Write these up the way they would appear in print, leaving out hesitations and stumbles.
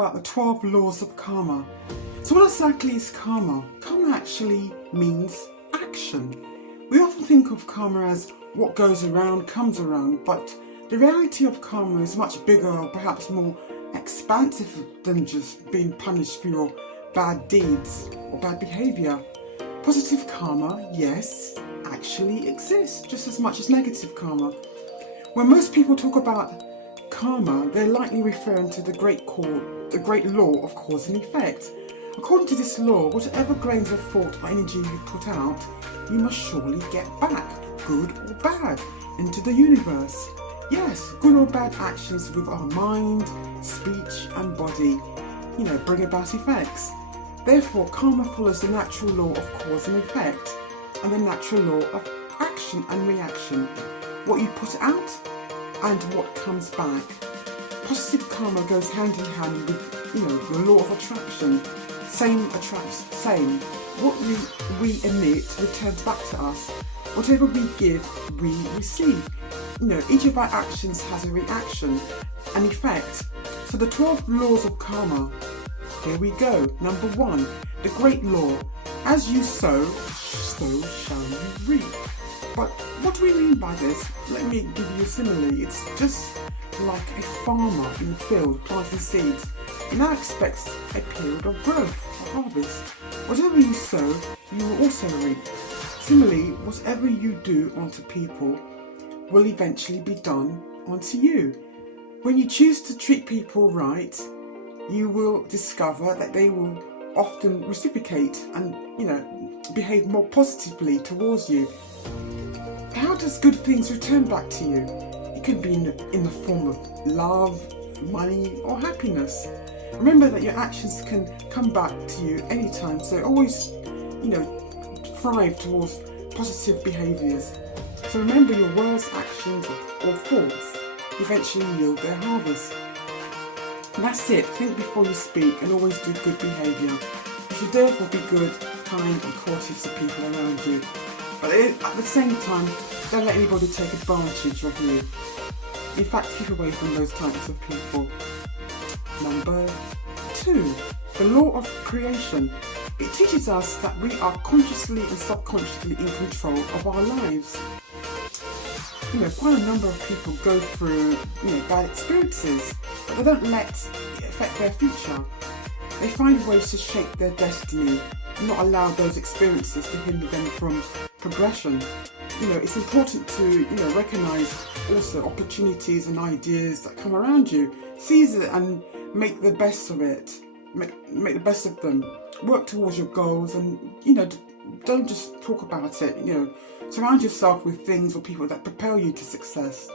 about the 12 laws of karma. So what exactly is karma? Karma actually means action. We often think of karma as what goes around comes around, but the reality of karma is much bigger or perhaps more expansive than just being punished for your bad deeds or bad behaviour. Positive karma, yes, actually exists just as much as negative karma. When most people talk about karma, they're likely referring to the great law of cause and effect. According to this law, whatever grains of thought or energy you put out, you must surely get back, good or bad, into the universe. Yes, good or bad actions with our mind, speech and body, bring about effects. Therefore, karma follows the natural law of cause and effect and the natural law of action and reaction. What you put out and what comes back. Positive karma goes hand in hand with, the law of attraction. Same attracts same. What we emit returns back to us. Whatever we give, we receive. Each of our actions has a reaction, an effect. So the 12 laws of karma. Here we go. Number 1, the great law. As you sow, so shall you reap. But what do we mean by this? Let me give you a simile. It's just like a farmer in the field planting seeds. He now expects a period of growth, a harvest. Whatever you sow, you will also reap. Similarly, whatever you do onto people will eventually be done onto you. When you choose to treat people right, you will discover that they will often reciprocate and, behave more positively towards you. How does good things return back to you? It can be in the form of love, money or happiness. Remember that your actions can come back to you anytime, so always, thrive towards positive behaviours. So remember, your words, actions or thoughts eventually yield their harvest. And that's it. Think before you speak and always do good behaviour. You should therefore be good, kind and courteous to people around you. But at the same time, don't let anybody take advantage of you. In fact, keep away from those types of people. Number 2, the law of creation. It teaches us that we are consciously and subconsciously in control of our lives. Quite a number of people go through, bad experiences, but they don't let it affect their future. They find ways to shape their destiny and not allow those experiences to hinder them from progression. It's important to, recognise also opportunities and ideas that come around you. Seize it and make the best of it. Make the best of them. Work towards your goals and, don't just talk about it. Surround yourself with things or people that propel you to success.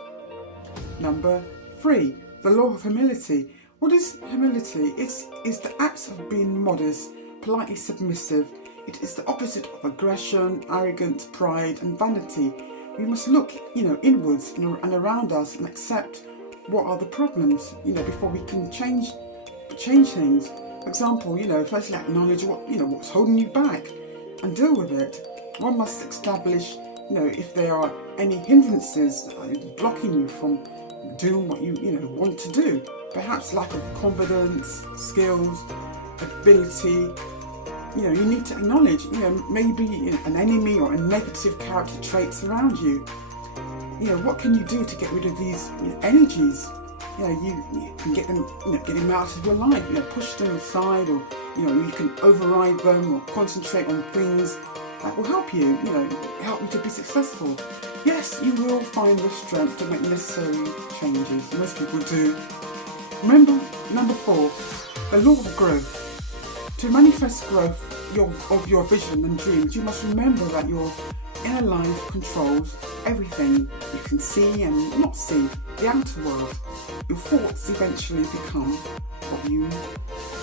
Number 3, the law of humility. What is humility? It's the act of being modest, politely submissive. It is the opposite of aggression, arrogance, pride and vanity. We must look, inwards and around us and accept what are the problems, before we can change things. For example, firstly acknowledge what's holding you back and deal with it. One must establish, if there are any hindrances that are blocking you from doing what you, want to do. Perhaps lack of confidence, skills, ability. You need to acknowledge, maybe an enemy or a negative character traits around you. What can you do to get rid of these energies? You can get them out of your life. Push them aside, or you can override them or concentrate on things that will help you. Help you to be successful. Yes, you will find the strength to make necessary changes. Most people do. Remember, number 4, the law of growth. To manifest growth of your vision and dreams, you must remember that your inner life controls everything you can see and not see, the outer world. Your thoughts eventually become what you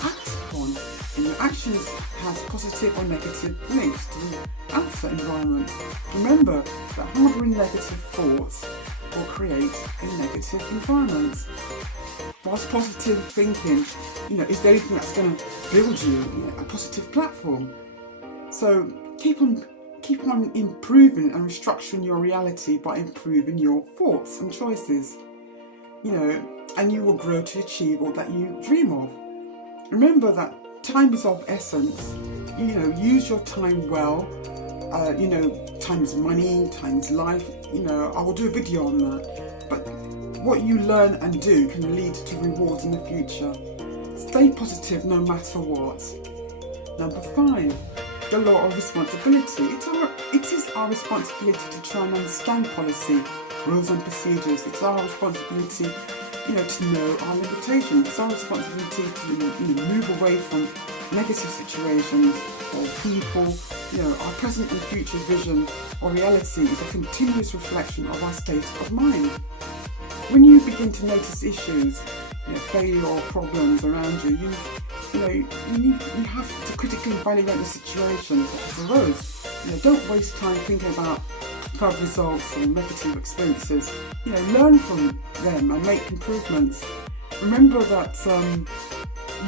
act upon, and your actions has positive or negative links to the outer environment. Remember that harbouring negative thoughts will create a negative environment. Whilst positive thinking, is the only thing that's going to build you, a positive platform. So keep on improving and restructuring your reality by improving your thoughts and choices. And you will grow to achieve all that you dream of. Remember that time is of essence. Use your time well. Time is money, time is life. I will do a video on that. But what you learn and do can lead to rewards in the future. Stay positive no matter what. Number 5, the law of responsibility. It is our responsibility to try and understand policy, rules and procedures. It's our responsibility, to know our limitations. It's our responsibility to move away from negative situations or people. Our present and future vision or reality is a continuous reflection of our state of mind. When you begin to notice issues, failure or problems around you, you have to critically evaluate the situation that arose. Don't waste time thinking about bad results or negative experiences. Learn from them and make improvements. Remember that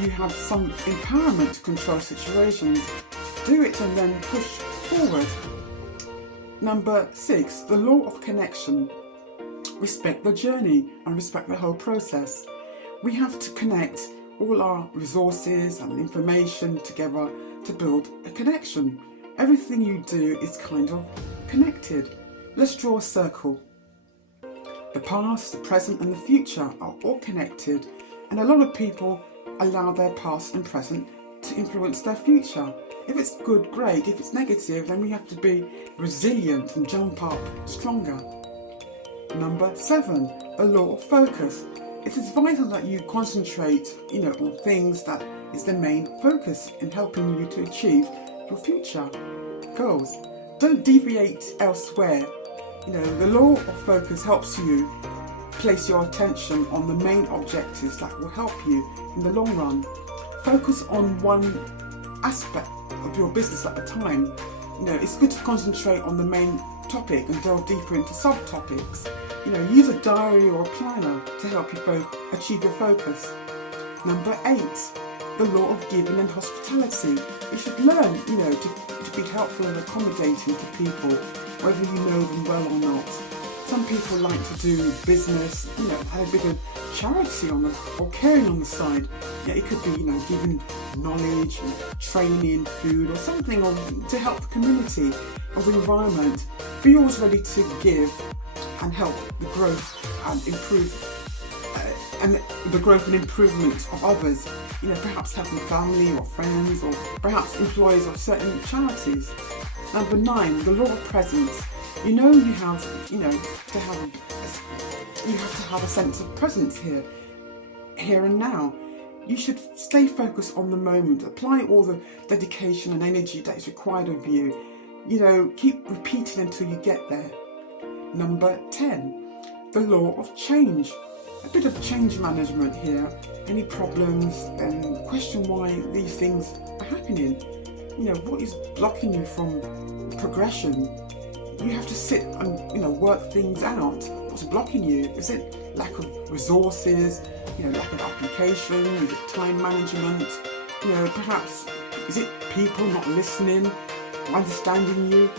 you have some empowerment to control situations. Do it and then push forward. Number 6, the law of connection. Respect the journey and respect the whole process. We have to connect all our resources and information together to build a connection. Everything you do is kind of connected. Let's draw a circle. The past, the present and the future are all connected, and a lot of people allow their past and present to influence their future. If it's good, great. If it's negative, then we have to be resilient and jump up stronger. Number 7, the law of focus. It is vital that you concentrate, on things that is the main focus in helping you to achieve your future goals. Don't deviate elsewhere. The law of focus helps you place your attention on the main objectives that will help you in the long run. Focus on one aspect of your business at a time. It's good to concentrate on the main topic and delve deeper into subtopics. Use a diary or a planner to help you achieve your focus. Number 8, the law of giving and hospitality. You should learn, to be helpful and accommodating to people, whether you know them well or not. Some people like to do business, have a bit of charity or caring on the side. It could be, giving knowledge, training, food or something to help the community or the environment. Be always ready to give and help the growth and improvement of others. Perhaps helping family or friends or perhaps employees of certain charities. Number 9, the law of presence. You have to have a sense of presence here and now. You should stay focused on the moment. Apply all the dedication and energy that is required of you. Keep repeating until you get there. Number 10, the law of change. A bit of change management here. Any problems, then question why these things are happening. What is blocking you from progression? You have to sit and work things out. What's blocking you? Is it lack of resources? Lack of application? Is it time management? Perhaps is it people not listening, understanding you?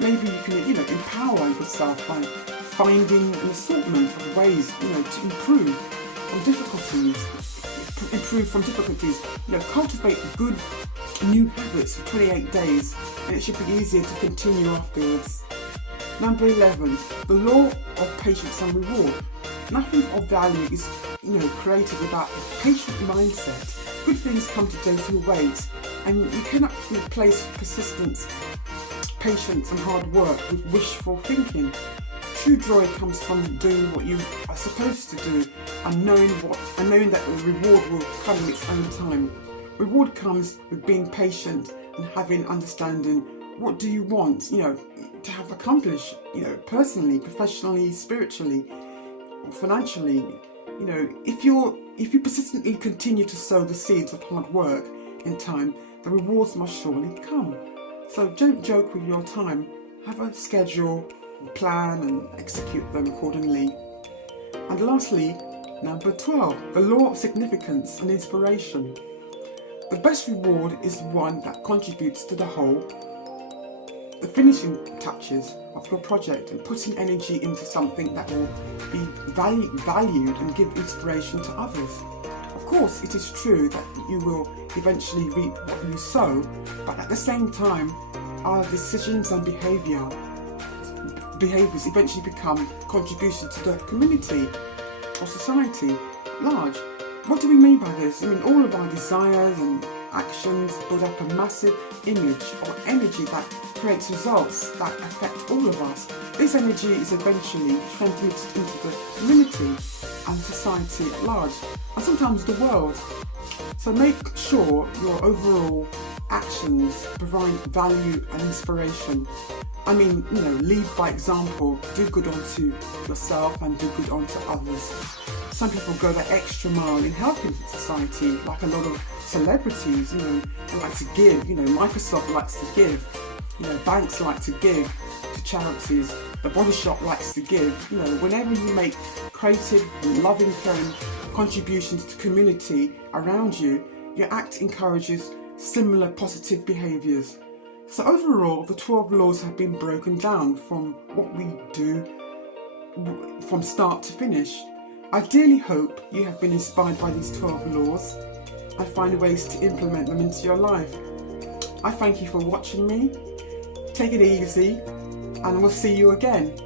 Maybe you can empower yourself by finding an assortment of ways to improve from difficulties. Cultivate good new habits for 28 days, and it should be easier to continue afterwards. Number 11, the law of patience and reward. Nothing of value is created without a patient mindset. Good things come to those who wait, and you cannot replace persistence, patience and hard work with wishful thinking. True joy comes from doing what you are supposed to do and knowing that the reward will come in its own time. Reward comes with being patient and having understanding. What do you want, to have accomplished, personally, professionally, spiritually, or financially? If you persistently continue to sow the seeds of hard work in time, the rewards must surely come. So don't joke with your time. Have a schedule, plan and execute them accordingly. And lastly, number 12, the law of significance and inspiration. The best reward is one that contributes to the whole, the finishing touches of your project, and putting energy into something that will be valued and give inspiration to others. Of course, it is true that you will eventually reap what you sow, but at the same time, our decisions and behaviours eventually become contributions to the community or society at large. What do we mean by this? I mean, all of our desires and actions build up a massive image or energy that creates results that affect all of us. This energy is eventually transmitted into the community and society at large, and sometimes the world. So make sure your overall actions provide value and inspiration. I mean, lead by example, do good unto yourself and do good unto others. Some people go the extra mile in helping society, like a lot of celebrities, they like to give, Microsoft likes to give, banks like to give to charities, the Body Shop likes to give. Whenever you make creative, loving, caring contributions to community around you, your act encourages similar positive behaviours. So overall, the 12 laws have been broken down from what we do from start to finish. I dearly hope you have been inspired by these 12 laws and find ways to implement them into your life. I thank you for watching me. Take it easy, and we'll see you again.